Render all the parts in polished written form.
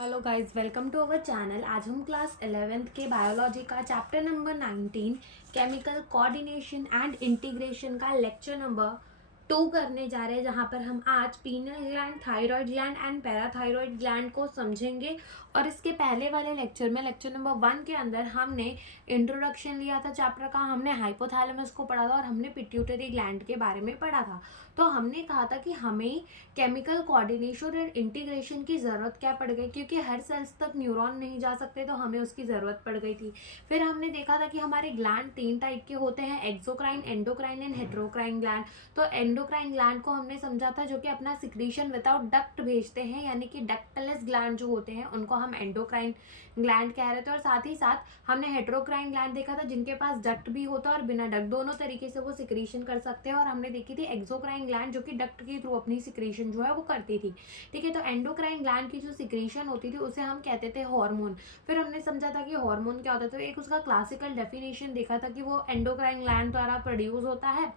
Hello guys, welcome to our channel. आज हम class 11th के बायोलॉजी का chapter number 19 chemical coordination and integration का लेक्चर नंबर 2 करने जा रहे हैं, जहां पर हम आज pineal gland, thyroid gland and parathyroid gland को समझेंगे। और इसके पहले वाले लेक्चर में, लेक्चर नंबर 1 के अंदर हमने इंट्रोडक्शन लिया था चैप्टर का, हमने हाइपोथैलेमस को पढ़ा था और हमने पिट्यूटरी ग्लैंड के बारे में पढ़ा था। तो हमने कहा था कि हमें केमिकल कोऑर्डिनेशन और इंटीग्रेशन की ज़रूरत क्या पड़ गई, क्योंकि हर सेल्स तक न्यूरॉन नहीं जा सकते, तो हमें उसकी ज़रूरत पड़ गई थी। फिर हमने देखा था कि हमारे ग्लैंड 3 टाइप के होते हैं, एक्सोक्राइन, एंडोक्राइन एंड हेटेरोक्राइन ग्लैंड। तो एंडोक्राइन ग्लैंड को हमने समझा था जो कि अपना सिक्रीशन विदाउट डक्ट भेजते हैं, यानी कि डक्टलेस ग्लैंड जो होते हैं उनको हम एंडोक्राइन ग्लैंड कह रहे थे। और साथ ही साथ हमने हेटेरोक्राइन ग्लैंड देखा था जिनके पास डक्ट भी होता है और बिना डक्ट, दोनों तरीके से वो सिक्रीशन कर सकते हैं। और हमने देखी थी एक्सोक्राइन ग्लैंड जो कि डक्ट के थ्रू अपनी सिक्रीशन जो है वो करती थी। ठीक है, तो एंडोक्राइन ग्लैंड की जो सिक्रीशन होती थी उसे हम कहते थे हार्मोन। फिर हमने समझा था कि हार्मोन क्या होता है, तो एक उसका क्लासिकल डेफिनेशन देखा था कि वो एंडोक्राइन ग्लैंड द्वारा प्रोड्यूस होता है,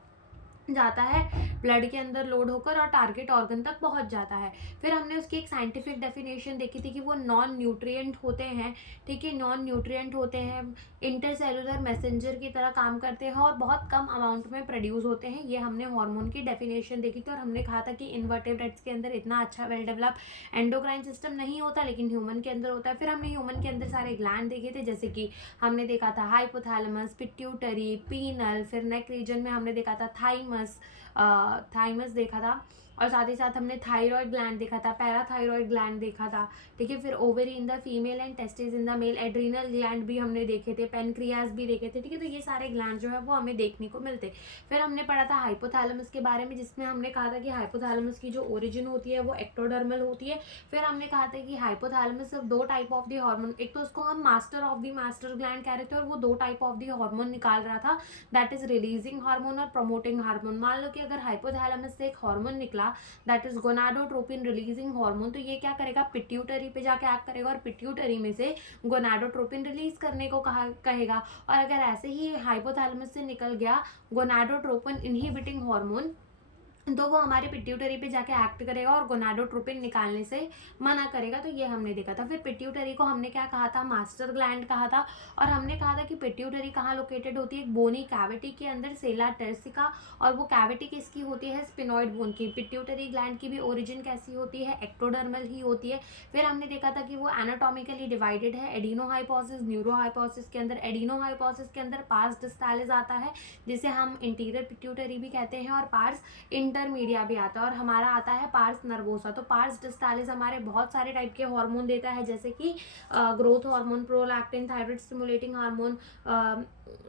जाता है ब्लड के अंदर लोड होकर और टारगेट ऑर्गन तक पहुंच जाता है। फिर हमने उसकी एक साइंटिफिक डेफिनेशन देखी थी कि वो नॉन न्यूट्रिएंट होते हैं। ठीक है, नॉन न्यूट्रिएंट होते हैं, इंटरसेलुलर मैसेंजर की तरह काम करते हैं और बहुत कम अमाउंट में प्रोड्यूस होते हैं। ये हमने हार्मोन की डेफिनेशन देखी थी। और हमने कहा था कि इन्वर्टेब्रेट्स के अंदर इतना अच्छा वेल डेवलप एंडोक्राइन सिस्टम नहीं होता, लेकिन ह्यूमन के अंदर होता है। फिर हमने ह्यूमन के अंदर सारे ग्लैंड देखे थे, जैसे कि हमने देखा था हाइपोथैलेमस, पिट्यूटरी, पीनल। फिर नेक रीजन में हमने देखा था थाइमस देखा था। और साथ ही साथ हमने थायराइड ग्लैंड देखा था, पैराथायराइड ग्लैंड देखा था। ठीक है, फिर ovary in the female and testis in the male, adrenal gland भी हमने देखे थे, पेनक्रियास भी देखे थे। ठीक है, तो ये सारे ग्लैंड जो है वो हमें देखने को मिलते। फिर हमने पढ़ा था हाइपोथैलेमस के बारे में, जिसमें हमने कहा था कि हाइपोथैलेमस की जो ओरिजिन होती है वो एक्टोडर्मल होती है। फिर हमने कहा था कि हाइपोथैलेमस सिर्फ 2 टाइप ऑफ द हार्मोन, एक तो उसको हम master of the master gland कह रहे थे और वो 2 टाइप ऑफ द हार्मोन निकाल रहा था, दैट इज रिलीजिंग हार्मोन और प्रमोटिंग हार्मोन। मान लो कि अगर हाइपोथैलेमस से एक हार्मोन निकला, that is gonadotropin releasing hormone, तो ये क्या करेगा, पिट्यूटरी पे जाके एक्ट करेगा और पिट्यूटरी में से गोनाडोट्रोपिन रिलीज करने को कहेगा। और अगर ऐसे ही हाइपोथैलेमस से निकल गया गोनाडोट्रोपिन इनहिबिटिंग हार्मोन, तो वो हमारे पिट्यूटरी पे जाके एक्ट करेगा और गोनाडोट्रोपिन निकालने से मना करेगा। तो ये हमने देखा था। फिर पिट्यूटरी को हमने क्या कहा था, मास्टर ग्लैंड कहा था। और हमने कहा था कि पिट्यूटरी कहाँ लोकेटेड होती है, एक बोनी कैविटी के अंदर, सेला टर्सिका। और वो कैविटी किसकी होती है, स्पिनॉइड बोन की। पिट्यूटरी ग्लैंड की भी ओरिजिन कैसी होती है, एक्टोडर्मल ही होती है। फिर हमने देखा था कि वो एनाटॉमिकली डिवाइडेड है, एडिनोहाइपोसिस, न्यूरोहाइपोसिस के अंदर। एडिनोहाइपोसिस के अंदर पार्स डिस्टालिस आता है, जिसे हम इंटीरियर पिट्यूटरी भी कहते हैं, और पार्स इंटरमीडिया भी आता है। और हमारा आता है पार्स नर्वोसा। तो पार्स डिस्टालिस हमारे बहुत सारे टाइप के हार्मोन देता है, जैसे कि growth hormone, prolactin, thyroid stimulating hormone,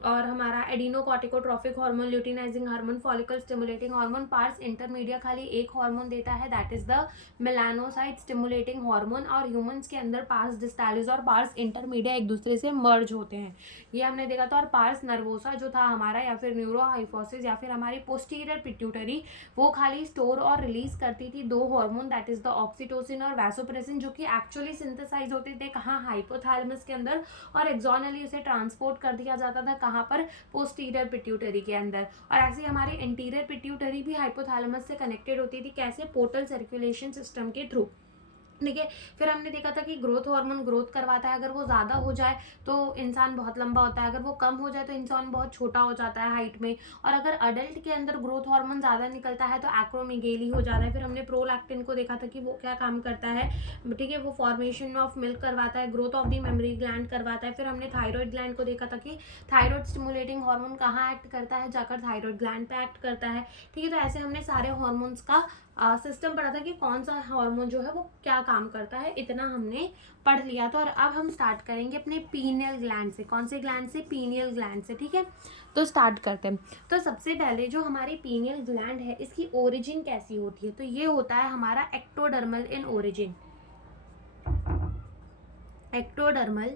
और हमारा adenocorticotrophic hormone, luteinizing hormone, follicle stimulating hormone. Pars intermedia खाली एक हार्मोन देता है, that is the melanocyte stimulating hormone. और ह्यूमंस के अंदर पार्स डिस्टालिस और पार्स इंटरमीडिया एक दूसरे से मर्ज होते हैं, ये हमने देखा था। और पार्स नर्वोसा जो था हमारा, या फिर न्यूरोहाइपोसिस, या फिर हमारी पोस्टीरियर पिट्यूटरी, वो खाली स्टोर और रिलीज करती थी 2 hormone, that is the oxytocin और वैसोप्रेसिन, जो कि एक्चुअली सिंथेसाइज होते थे कहाँ, हाइपोथैलेमस के अंदर। और एक्सोनली उसे ट्रांसपोर्ट कर दिया जाता था कहाँ पर, पोस्टीरियर पिट्यूटरी के अंदर। और ऐसे हमारी इंटीरियर पिट्यूटरी भी हाइपोथैलेमस से कनेक्टेड होती थी, कैसे, पोर्टल सर्कुलेशन सिस्टम के थ्रू। ठीक है, फिर हमने देखा था कि ग्रोथ हार्मोन ग्रोथ करवाता है, अगर वो ज़्यादा हो जाए तो इंसान बहुत लंबा होता है, अगर वो कम हो जाए तो इंसान बहुत छोटा हो जाता है हाइट में। और अगर अडल्ट के अंदर ग्रोथ हार्मोन ज़्यादा निकलता है तो एक्रोमेगेली हो जाता है। फिर हमने प्रोलैक्टिन को देखा था कि वो क्या काम करता है, ठीक है, वो फॉर्मेशन ऑफ मिल्क करवाता है, growth of the memory gland करवाता है। फिर हमने थायराइड ग्लैंड को देखा था कि थायराइड स्टिमुलेटिंग हार्मोन कहाँ एक्ट करता है, जाकर थायराइड ग्लैंड पे एक्ट करता है। ठीक है, तो ऐसे हमने सारे हार्मोन्स का सिस्टम पढ़ा था कि कौन सा हार्मोन जो है वो क्या काम करता है, इतना हमने पढ़ लिया। तो और अब हम स्टार्ट करेंगे अपने पीनियल ग्लैंड से। कौन से ग्लैंड से, पीनियल ग्लैंड से। ठीक है, तो स्टार्ट करते हैं। तो सबसे पहले जो हमारी पीनियल ग्लैंड है, इसकी ओरिजिन कैसी होती है, तो ये होता है हमारा एक्टोडर्मल इन ओरिजिन, एक्टोडर्मल।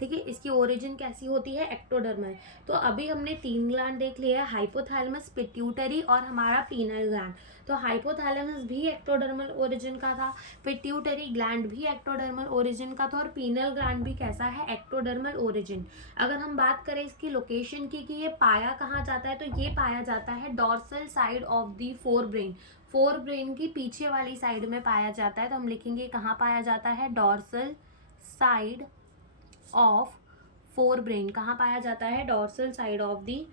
ठीक है, इसकी ओरिजिन कैसी होती है, एक्टोडर्मल। तो अभी हमने 3 ग्लैंड देख लिया है, हाइपोथैलेमस, पिट्यूटरी और हमारा पीनल ग्लैंड। तो हाइपोथैलेमस भी एक्टोडर्मल ओरिजिन का था, पिट्यूटरी ग्लैंड भी एक्टोडर्मल ओरिजिन का था, और पीनल ग्लैंड भी कैसा है, एक्टोडर्मल ओरिजिन। अगर हम बात करें इसकी लोकेशन की कि ये पाया कहाँ जाता है, तो ये पाया जाता है dorsal side of the fore brain. Fore brain की पीछे वाली साइड में पाया जाता है, तो हम लिखेंगे कहाँ पाया जाता है, dorsal side of fore brain. कहाँ पाया जाता है, dorsal side of the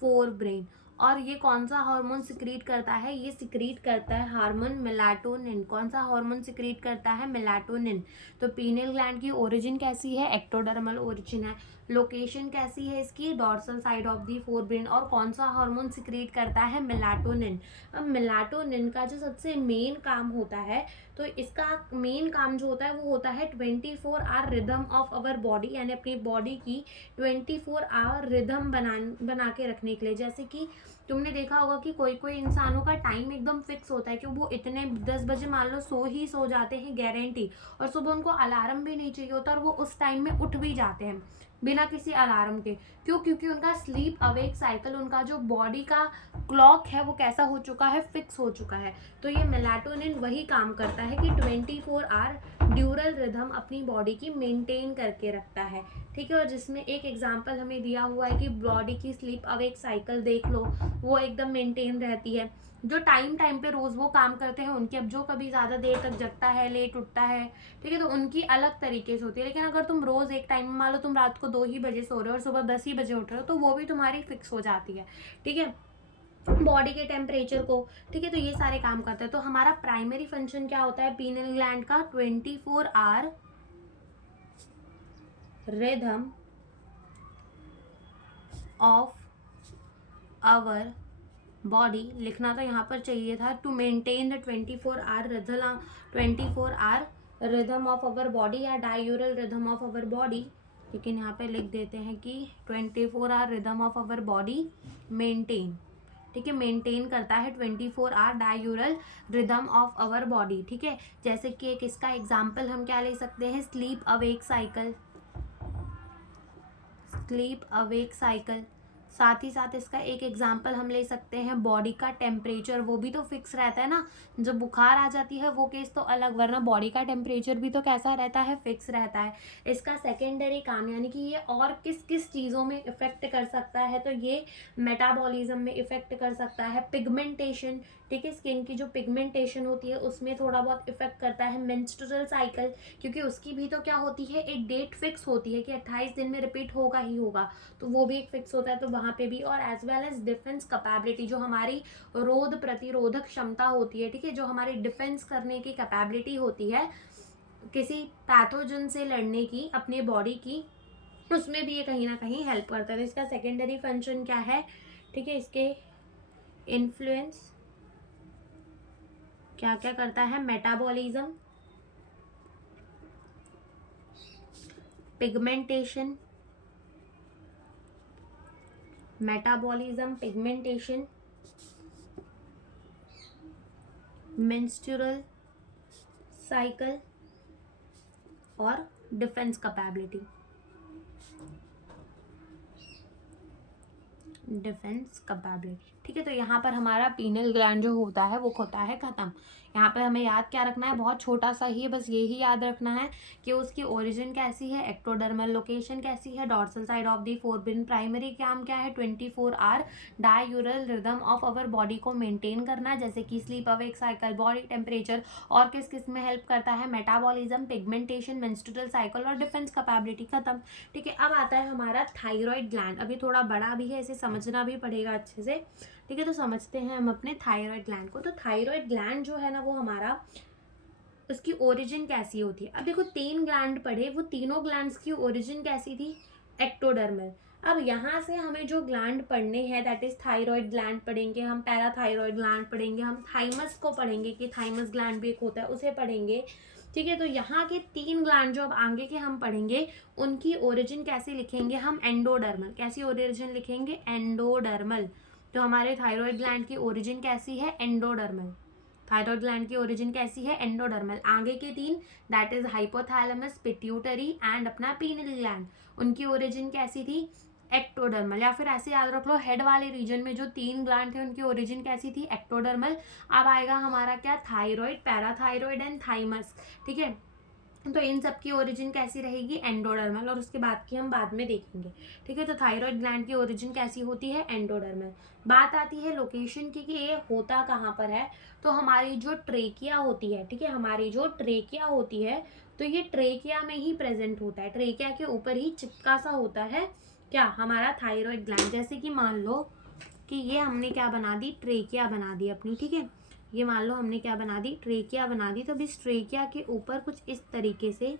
fore brain. और ये कौन सा हार्मोन सिक्रीट करता है, ये सिक्रीट करता है हार्मोन मेलाटोनिन। कौन सा हार्मोन सिक्रीट करता है, मेलाटोनिन। तो पीनियल ग्लैंड की ओरिजिन कैसी है, एक्टोडर्मल ओरिजिन है। लोकेशन कैसी है इसकी, dorsal side of the fore brain. और कौन सा हार्मोन सिक्रीट करता है, मेलाटोनिन। अब मेलाटोनिन का जो सबसे मेन काम होता है, तो इसका मेन काम जो होता है वो होता है 24 hour rhythm of our body, यानी अपनी बॉडी की 24 आवर रिदम बना के रखने के लिए। जैसे कि तुमने देखा होगा कि कोई कोई इंसानों का टाइम एकदम फिक्स होता है कि वो इतने 10 बजे मान लो सो जाते हैं गारंटी, और सुबह उनको अलार्म भी नहीं चाहिए होता और वो उस टाइम में उठ भी जाते हैं बिना किसी अलार्म के। क्यों, क्योंकि उनका स्लीप अवेक साइकिल, उनका जो बॉडी का क्लॉक है वो कैसा हो चुका है, फिक्स हो चुका है। तो ये मेलाटोनिन वही काम करता है कि 24 आवर ड्यूरल रिदम अपनी बॉडी की मेंटेन करके रखता है, ठीक है। और जिसमें एक एग्जांपल हमें दिया हुआ है कि बॉडी की स्लीप अवेक साइकिल देख लो, वो एकदम मेंटेन रहती है। जो टाइम टाइम पे रोज वो काम करते हैं उनकी, अब जो कभी ज़्यादा देर तक जगता है, लेट उठता है, ठीक है, तो उनकी अलग तरीके से होती है। लेकिन अगर तुम रोज एक टाइम में, मान लो तुम रात को 2 ही बजे सो रहे हो और सुबह 10 ही बजे उठ रहे हो, तो वो भी तुम्हारी फिक्स हो जाती है, ठीक है, बॉडी के टेम्परेचर को, ठीक है। तो ये सारे काम करते हैं। तो हमारा प्राइमरी फंक्शन क्या होता है पीनियल ग्लैंड का, 24 hour rhythm of our body. लिखना तो यहाँ पर चाहिए था, to maintain the 24 hour rhythm of our body या diurnal rhythm of our body. लेकिन यहाँ पे लिख देते हैं कि 24 hour rhythm of our body maintain, ठीक है, मेंटेन करता है 24 hour diurnal rhythm of our body, ठीक है। जैसे कि एक इसका एग्जाम्पल हम क्या ले सकते हैं, sleep awake cycle, sleep awake cycle. साथ ही साथ इसका एक एग्जाम्पल हम ले सकते हैं बॉडी का टेम्परेचर, वो भी तो फिक्स रहता है ना। जब बुखार आ जाती है वो केस तो अलग, वरना बॉडी का टेम्परेचर भी तो कैसा रहता है, फिक्स रहता है। इसका सेकेंडरी काम, यानी कि ये और किस किस चीज़ों में इफेक्ट कर सकता है, तो ये मेटाबॉलिज्म में इफेक्ट कर सकता है। पिगमेंटेशन, ठीक है, स्किन की जो पिगमेंटेशन होती है उसमें थोड़ा बहुत इफेक्ट करता है। मेंस्ट्रुअल साइकिल, क्योंकि उसकी भी तो क्या होती है, एक डेट फिक्स होती है कि 28 दिन में रिपीट होगा ही होगा, तो वो भी एक फिक्स होता है, तो वहाँ पे भी। और as well as defence capability, जो हमारी रोध प्रतिरोधक क्षमता होती है, ठीक है, जो हमारी डिफेंस करने की कैपेबिलिटी होती है किसी पैथोजन से लड़ने की अपने बॉडी की, उसमें भी ये कहीं ना कहीं हेल्प करता है। तो इसका सेकेंडरी फंक्शन क्या है, ठीक है, इसके इन्फ्लुएंस क्या क्या करता है, metabolism, pigmentation, metabolism, pigmentation, menstrual cycle और डिफेंस कैपेबिलिटी, डिफेंस कैपेबिलिटी, ठीक है। तो यहाँ पर हमारा पीनियल ग्लैंड जो होता है वो होता है खत्म। यहाँ पर हमें याद क्या रखना है, बहुत छोटा सा ही है, बस यही याद रखना है कि उसकी ओरिजिन कैसी है, एक्टोडर्मल, लोकेशन कैसी है, dorsal side of the forebrain. Primary काम क्या है, 24 hour diurnal rhythm of our body को मेंटेन करना, जैसे कि sleep awake cycle, body temperature, और किस किस में हेल्प करता है, मेटाबॉलिज्म, पिगमेंटेशन, मेंस्ट्रुअल साइकिल और डिफेंस कैपेबिलिटी, खत्म, ठीक है। अब आता है हमारा थायराइड ग्लैंड। अभी थोड़ा बड़ा भी है, इसे समझना भी पड़ेगा अच्छे से, ठीक है। तो समझते हैं हम अपने थायराइड ग्लैंड को। तो थायराइड ग्लैंड जो है ना वो हमारा, उसकी ओरिजिन कैसी होती है। अब देखो 3 ग्लैंड पढ़े, वो तीनों ग्लैंड्स की ओरिजिन कैसी थी, एक्टोडर्मल। अब यहाँ से हमें जो ग्लैंड पढ़ने हैं, दैट इज थायराइड ग्लैंड पढ़ेंगे हम, पैराथायराइड ग्लैंड पढ़ेंगे हम, थाइमस को पढ़ेंगे कि थाइमस ग्लैंड भी एक होता है, उसे पढ़ेंगे, ठीक है। तो यहाँ के 3 ग्लैंड जो अब आगे के हम पढ़ेंगे, उनकी ओरिजिन कैसी लिखेंगे हम, एंडोडर्मल। कैसी ओरिजिन लिखेंगे, एंडोडर्मल। तो हमारे थायराइड ग्लैंड की ओरिजिन कैसी है, एंडोडर्मल। थायराइड ग्लैंड की ओरिजिन कैसी है, एंडोडर्मल। आगे के 3 that is hypothalamus, pituitary and अपना पीनियल ग्लैंड, उनकी ओरिजिन कैसी थी, एक्टोडर्मल। या फिर ऐसे याद रख लो, हेड वाले रीजन में जो 3 ग्लैंड थे उनकी ओरिजिन कैसी थी, एक्टोडर्मल। अब आएगा हमारा क्या, थायराइड, पैराथायराइड एंड थाइमस, ठीक है। तो इन सब की ओरिजिन कैसी रहेगी, एंडोडर्मल, और उसके बाद की हम बाद में देखेंगे। ठीक है, तो थायराइड ग्लैंड की ओरिजिन कैसी होती है, एंडोडर्मल। बात आती है लोकेशन की कि ये होता कहाँ पर है। तो हमारी जो ट्रेकिया होती है, ठीक है, हमारी जो ट्रेकिया होती है, तो ये ट्रेकिया में ही प्रेजेंट होता है। ट्रेकिया के ऊपर ही चिपका सा होता है क्या, हमारा थायराइड ग्लैंड। जैसे कि मान लो कि ये हमने क्या बना दी, ट्रेकिया बना दी अपनी। ठीक है, ये मान लो हमने क्या बना दी, ट्रेकिया बना दी। तो अब इस ट्रेकिया के ऊपर कुछ इस तरीके से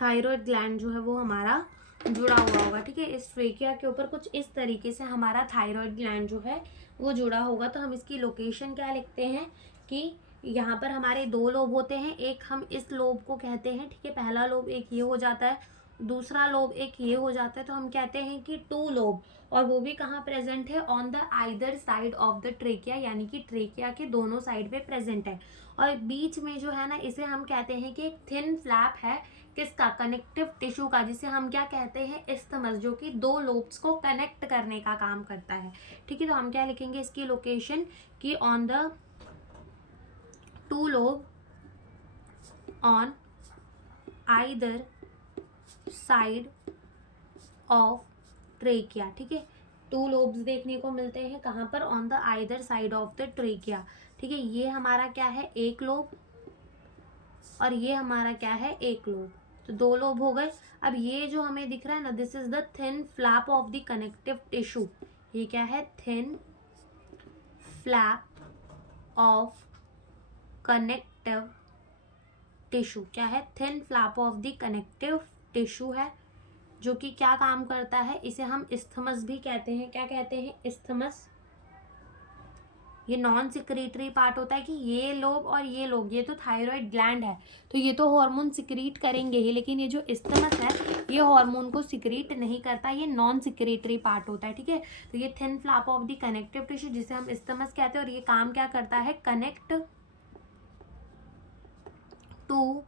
थायराइड ग्लैंड जो है वो हमारा जुड़ा हुआ होगा। ठीक है, इस ट्रेकिया के ऊपर कुछ इस तरीके से हमारा थायराइड ग्लैंड जो है वो जुड़ा होगा। तो हम इसकी लोकेशन क्या लिखते हैं कि यहाँ पर हमारे दो लोब होते हैं, एक हम इस लोब को कहते हैं, ठीक है, पहला लोब एक ये हो जाता है, दूसरा लोब एक ये हो जाता है, तो हम कहते हैं कि टू लोब। और वो भी कहाँ प्रेजेंट है, on the either side of the trachea, यानी कि ट्रेकिया के दोनों साइड पे प्रेजेंट है। और बीच में जो है ना, इसे हम कहते हैं कि एक थिन फ्लैप है, किसका, कनेक्टिव टिश्यू का, जिसे हम क्या कहते हैं, इस्थमस, जो कि दो लोब्स को कनेक्ट करने का काम करता है। ठीक है, तो हम क्या लिखेंगे इसकी लोकेशन कि on the two lobe on either side of trachea. ठीक है, टू लोब्स देखने को मिलते हैं कहाँ पर, on the either side of the trachea. ठीक है, ये हमारा क्या है, एक लोब, और ये हमारा क्या है, एक लोब, तो दो लोब हो गए। अब ये जो हमें दिख रहा है ना, this is the thin flap of the connective tissue. ये क्या है, thin flap of connective tissue. क्या है, thin flap of the connective tissue है, जो कि क्या काम करता है, इसे हम इस्थमस भी कहते हैं। क्या कहते हैं, इस्थमस। ये नॉन सिक्रीटरी पार्ट होता है कि ये लोग और ये लोग, ये तो थायराइड ग्लैंड है, तो ये तो हार्मोन सिक्रीट करेंगे ही, लेकिन ये जो इस्थमस है ये हार्मोन को सिक्रीट नहीं करता, ये नॉन सिक्रीटरी पार्ट होता है। ठीक है, तो ये thin flap of the connective tissue, जिसे हम इस्थमस कहते हैं, और ये काम क्या करता है, कनेक्ट टू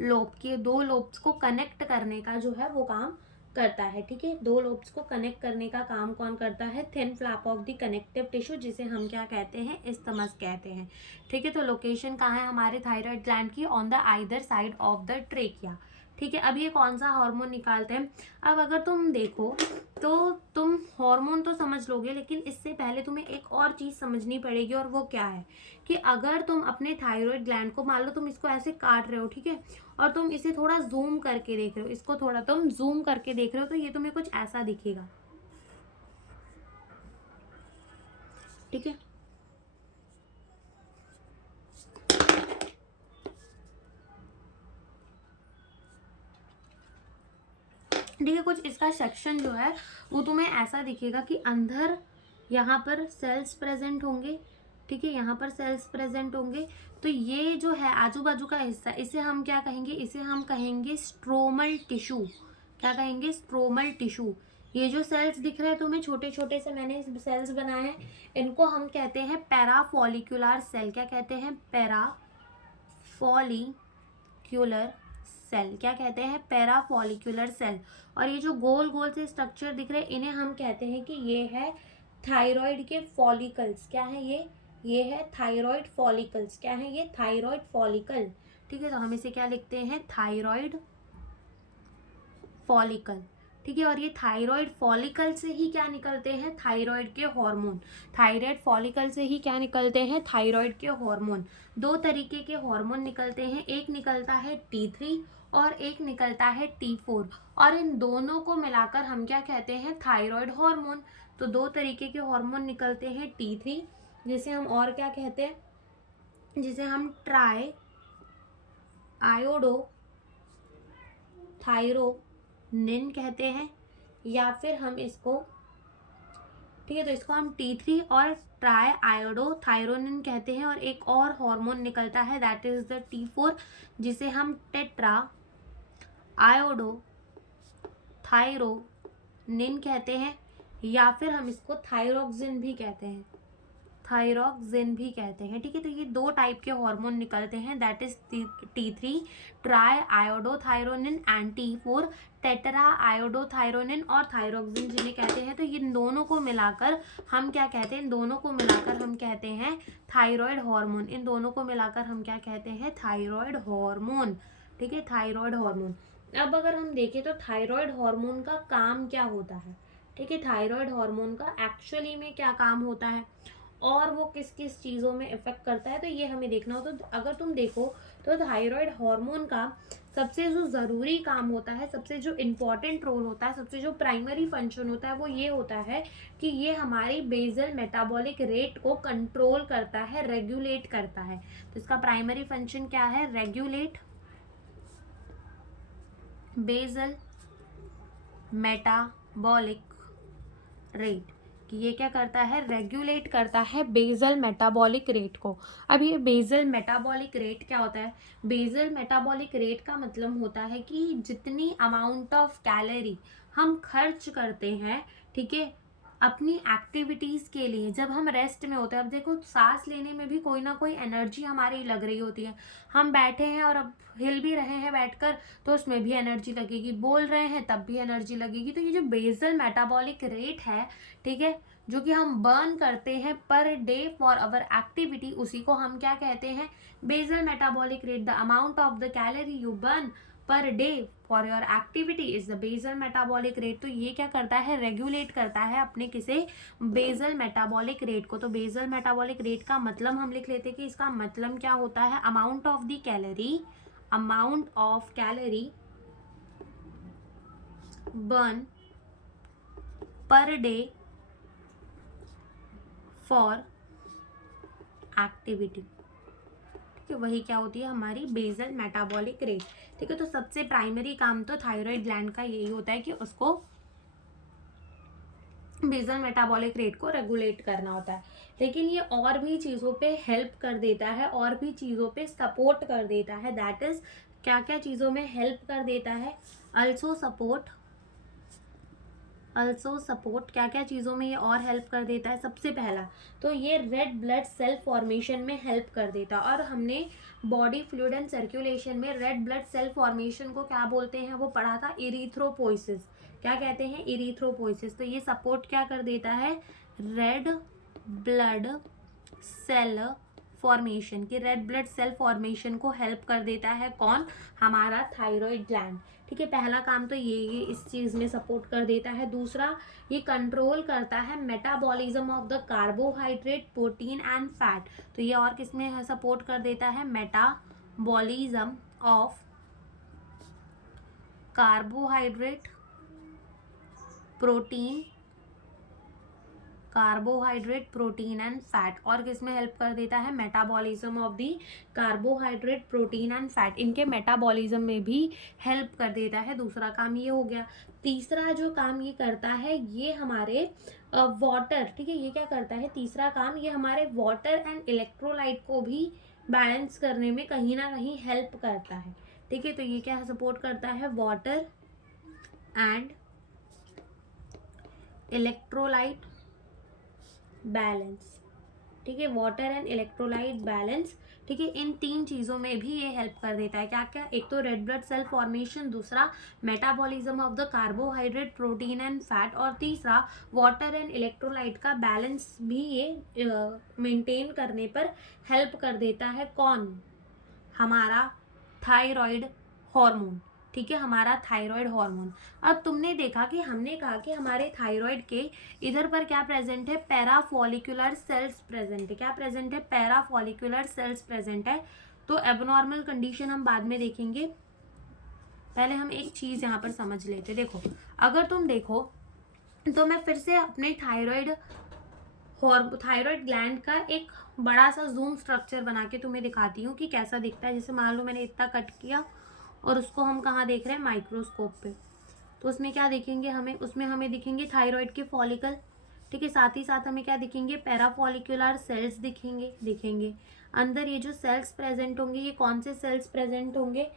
लोब के दो लोब्स को कनेक्ट करने का जो है वो काम करता है। ठीक है, दो लोब्स को कनेक्ट करने का काम कौन करता है, thin flap of the connective tissue, जिसे हम क्या कहते हैं, इस्थमस कहते हैं। ठीक है, तो लोकेशन कहाँ है हमारे थायराइड ग्लैंड की, on the either side of the trachea. ठीक है, अब ये कौन सा हार्मोन निकालते हैं। अब अगर तुम देखो तो तुम हार्मोन तो समझ लोगे, लेकिन इससे पहले तुम्हें एक और चीज समझनी पड़ेगी, और वो क्या है कि अगर तुम अपने थायराइड ग्लैंड को, मान लो तुम इसको ऐसे काट रहे हो, ठीक है, और तुम इसे थोड़ा जूम करके देख रहे हो, इसको थोड़ा तुम जूम करके देख रहे हो, तो ये तुम्हें कुछ ऐसा दिखेगा। ठीक है, ठीक है, कुछ इसका सेक्शन जो है वो तुम्हें ऐसा दिखेगा कि अंदर यहाँ पर सेल्स प्रेजेंट होंगे। ठीक है, यहाँ पर सेल्स प्रेजेंट होंगे। तो ये जो है आजू बाजू का हिस्सा, इसे हम क्या कहेंगे, इसे हम कहेंगे स्ट्रोमल टिश्यू। क्या कहेंगे, स्ट्रोमल टिश्यू। ये जो सेल्स दिख रहे हैं तुम्हें, छोटे छोटे से मैंने सेल्स बनाए हैं, इनको हम कहते हैं पैराफॉलिक्यूलर सेल। क्या कहते हैं, पैराफॉलिक्यूलर सेल। क्या कहते हैं, पैराफॉलिक्यूलर सेल। और ये जो गोल गोल से स्ट्रक्चर दिख रहे हैं, इन्हें हम कहते हैं कि ये है थायराइड के फॉलिकल्स। क्या है ये है थायराइड फॉलिकल्स। क्या है ये, थायराइड फॉलिकल। ठीक है, तो हम इसे क्या लिखते हैं, थायराइड फॉलिकल। ठीक है, और ये थायराइड फॉलिकल से ही क्या निकलते हैं, थायराइड के हार्मोन। थायराइड फॉलिकल से ही क्या निकलते हैं, थायराइड के हार्मोन। दो तरीके के हार्मोन निकलते हैं, एक निकलता है T3 और एक निकलता है T4, और इन दोनों को मिलाकर हम क्या कहते हैं, थायराइड हार्मोन। तो दो तरीके के हार्मोन निकलते हैं, T3 जिसे हम और क्या कहते हैं, जिसे हम ट्राई आयोडो थायरोनिन कहते हैं, या फिर हम इसको, ठीक है, तो इसको हम T3 और ट्राई आयोडो थायरोनिन कहते हैं। और एक और हार्मोन निकलता है, दैट इज द T4, जिसे हम टेट्रा आयोडो थायरोनिन कहते हैं, या फिर हम इसको थायरोक्सिन भी कहते हैं, थायरॉक्सिन भी कहते हैं, ठीक है। तो ये 2 टाइप के हार्मोन निकलते हैं, that is T3 try iodothyronine and T4 tetra iodothyronine और थायरॉक्सिन जिन्हें कहते हैं। तो इन दोनों को मिलाकर हम क्या कहते हैं, इन दोनों को मिलाकर हम कहते हैं थायराइड हार्मोन। इन दोनों को मिलाकर हम क्या कहते हैं, थायराइड हार्मोन, ठीक है, थायराइड हार्मोन। अब अगर हम देखें तो थायराइड हार्मोन का काम क्या होता है, ठीक है, थायराइड हार्मोन का एक्चुअली में क्या काम होता है और वो किस किस चीज़ों में इफेक्ट करता है, तो ये हमें देखना हो। तो अगर तुम देखो तो थायराइड हार्मोन का सबसे जो ज़रूरी काम होता है, सबसे जो इम्पॉर्टेंट रोल होता है, सबसे जो प्राइमरी फंक्शन होता है वो ये होता है कि ये हमारी बेसल मेटाबॉलिक रेट को कंट्रोल करता है, रेगुलेट करता है। तो इसका प्राइमरी फंक्शन क्या है, रेगुलेट बेसल मेटाबॉलिक रेट, कि ये क्या करता है, रेगुलेट करता है बेसल मेटाबॉलिक रेट को। अब ये बेसल मेटाबॉलिक रेट क्या होता है, बेसल मेटाबॉलिक रेट का मतलब होता है कि जितनी अमाउंट ऑफ कैलोरी हम खर्च करते हैं, ठीक है, अपनी एक्टिविटीज़ के लिए जब हम रेस्ट में होते हैं। अब देखो सांस लेने में भी कोई ना कोई एनर्जी हमारी लग रही होती है, हम बैठे हैं और अब हिल भी रहे हैं बैठकर तो उसमें भी एनर्जी लगेगी, बोल रहे हैं तब भी एनर्जी लगेगी। तो ये जो बेसल मेटाबॉलिक रेट है, ठीक है, जो कि हम बर्न करते हैं पर डे फॉर अवर एक्टिविटी, उसी को हम क्या कहते हैं, basal metabolic rate. The amount of the calorie you burn per day for your activity is the basal metabolic rate. तो ये क्या करता है, रेगुलेट करता है अपने किसे, बेसल मेटाबॉलिक रेट को। तो बेसल मेटाबॉलिक रेट का मतलब हम लिख लेते हैं कि इसका मतलब क्या होता है, amount of the calorie, amount of calorie burn per day for activity, ठीक है, वही क्या होती है, हमारी बेसल मेटाबॉलिक रेट, ठीक है। तो सबसे प्राइमरी काम तो थायराइड ग्लैंड का यही होता है कि उसको बेसल मेटाबॉलिक रेट को रेगुलेट करना होता है। लेकिन ये और भी चीज़ों पे हेल्प कर देता है, और भी चीज़ों पे सपोर्ट कर देता है, दैट इज क्या क्या चीज़ों में हेल्प कर देता है, अल्सो सपोर्ट क्या क्या चीज़ों में ये और हेल्प कर देता है। सबसे पहला तो ये रेड ब्लड सेल फॉर्मेशन में हेल्प कर देता है। और हमने बॉडी फ्लूइड एंड सर्कुलेशन में रेड ब्लड सेल फॉर्मेशन को क्या बोलते हैं, वो पढ़ा था, इरीथ्रोपोइसिस। क्या कहते हैं, इरीथ्रोपोइसिस। तो ये सपोर्ट क्या कर देता है, रेड ब्लड सेल फॉर्मेशन, की रेड ब्लड सेल फॉर्मेशन को हेल्प कर देता है कौन, हमारा थायराइड ग्लैंड, ठीक है। पहला काम तो ये इस चीज़ में सपोर्ट कर देता है। दूसरा, ये कंट्रोल करता है metabolism of the carbohydrate, protein and fat. तो ये और किस में सपोर्ट कर देता है, metabolism of carbohydrate, protein and fat. और किस में हेल्प कर देता है, metabolism of the carbohydrate, protein and fat, इनके मेटाबॉलिज्म में भी हेल्प कर देता है। दूसरा काम ये हो गया। तीसरा जो काम ये करता है, ये हमारे वाटर, ठीक है, ये क्या करता है, तीसरा काम ये हमारे वाटर एंड इलेक्ट्रोलाइट को भी बैलेंस करने में कहीं ना कहीं हेल्प करता है, ठीक है। तो ये क्या सपोर्ट करता है, वाटर एंड इलेक्ट्रोलाइट बैलेंस, ठीक है, वाटर एंड इलेक्ट्रोलाइट बैलेंस, ठीक है। इन तीन चीज़ों में भी ये हेल्प कर देता है। क्या क्या, एक तो रेड ब्लड सेल फॉर्मेशन, दूसरा metabolism of the carbohydrate, protein and fat, और तीसरा वाटर एंड इलेक्ट्रोलाइट का बैलेंस भी ये मेंटेन करने पर हेल्प कर देता है कौन, हमारा थायराइड हार्मोन, ठीक है, हमारा थायराइड हार्मोन। अब तुमने देखा कि हमने कहा कि हमारे थायराइड के इधर पर क्या प्रेजेंट है, पैराफॉलिकुलर सेल्स प्रेजेंट है। क्या प्रेजेंट है, पैराफॉलिकुलर सेल्स प्रेजेंट है। तो एबनॉर्मल कंडीशन हम बाद में देखेंगे, पहले हम एक चीज़ यहाँ पर समझ लेते। देखो, अगर तुम देखो तो मैं फिर से अपने थायराइड ग्लैंड का एक बड़ा सा जूम स्ट्रक्चर बना के तुम्हें दिखाती हूँ कि कैसा दिखता है। जैसे मान लो मैंने इतना कट किया और उसको हम कहाँ देख रहे हैं, माइक्रोस्कोप पे। तो उसमें क्या देखेंगे हमें, उसमें हमें दिखेंगे थायराइड के फॉलिकल, ठीक है, साथ ही साथ हमें क्या दिखेंगे, पैराफॉलिकुलर सेल्स दिखेंगे। अंदर ये जो सेल्स प्रेजेंट होंगे, ये कौन से सेल्स प्रेजेंट होंगे,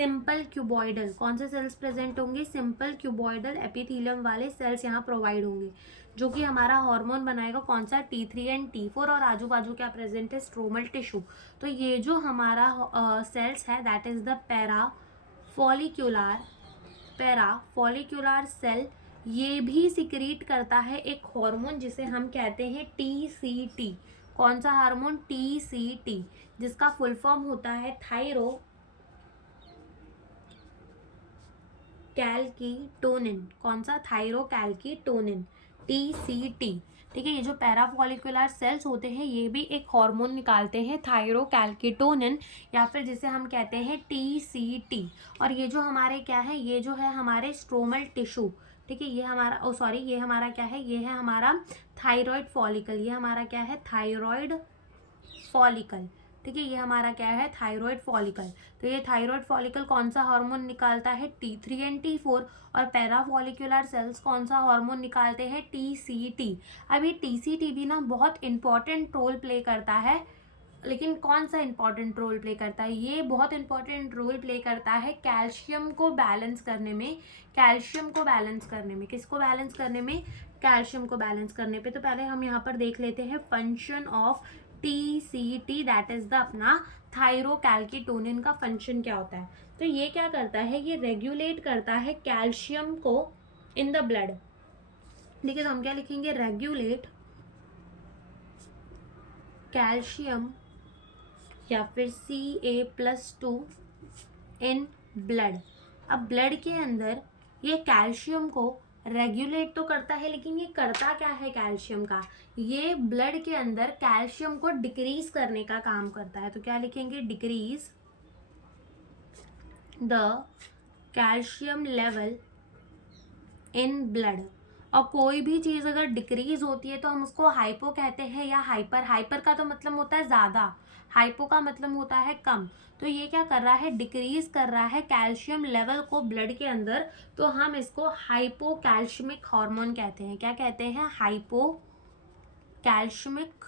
सिंपल क्यूबॉइडल, कौन से सेल्स प्रेजेंट होंगे, सिंपल क्यूबॉइडल एपिथेलियम वाले सेल्स यहाँ प्रोवाइड होंगे, जो कि हमारा हार्मोन बनाएगा कौन सा, T3 एंड T4, और आजू बाजू क्या प्रेजेंट है, स्ट्रोमल टिश्यू। तो ये जो हमारा सेल्स है दैट इज द पैराफॉलिक्यूलर सेल, ये भी सिक्रीट करता है एक हार्मोन जिसे हम कहते हैं TCT। कौन सा हार्मोन, TCT, जिसका फुल फॉर्म होता है थायरोकैल्किटोनिन। कौन सा, थायरोकैल्किटोनिन, TCT। ठीक है, ये जो पैराफॉलिकुलर सेल्स होते हैं ये भी एक हार्मोन निकालते हैं थायरोकैल्किटोनिन, या फिर जिसे हम कहते हैं TCT। और ये जो हमारे क्या है, ये जो है हमारे स्ट्रोमल टिश्यू, ठीक है, ये हमारा ये हमारा क्या है, ये है हमारा थायराइड फॉलिकल, ये हमारा क्या है, थायराइड फॉलिकल। ठीक है, ये हमारा क्या है, थायराइड फॉलिकल। तो ये थायराइड फॉलिकल कौन सा हार्मोन निकालता है, T3 एंड T4, और पैराफॉलिकुलर सेल्स कौन सा हार्मोन निकालते हैं, TCT। अब ये TCT भी ना बहुत इंपॉर्टेंट रोल प्ले करता है, लेकिन कौन सा इंपॉर्टेंट रोल प्ले करता है, ये बहुत इंपॉर्टेंट रोल प्ले करता है कैल्शियम को बैलेंस करने में, किसको बैलेंस करने में, कैल्शियम को बैलेंस करने पे। तो पहले हम यहाँ पर देख लेते हैं function of TCT, that is the अपना थायरोकैल्किटोनिन का फंक्शन क्या होता है। तो ये क्या करता है, ये रेगुलेट करता है कैल्शियम को इन द ब्लड। ठीक है, तो हम क्या लिखेंगे, रेगुलेट कैल्शियम, या फिर Ca+2 इन ब्लड। अब ब्लड के अंदर ये कैल्शियम को रेगुलेट तो करता है, लेकिन ये करता क्या है कैल्शियम का, ये ब्लड के अंदर कैल्शियम को डिक्रीज करने का काम करता है। तो क्या लिखेंगे, decrease the calcium level in blood. और कोई भी चीज़ अगर डिक्रीज होती है तो हम उसको हाइपो कहते हैं या हाइपर। हाइपर का तो मतलब होता है ज़्यादा, हाइपो का मतलब होता है कम। तो ये क्या कर रहा है, डिक्रीज कर रहा है कैल्शियम लेवल को ब्लड के अंदर, तो हम इसको हाइपो कैल्शियमिक हार्मोन कहते हैं। क्या कहते हैं, हाइपो कैल्शियमिक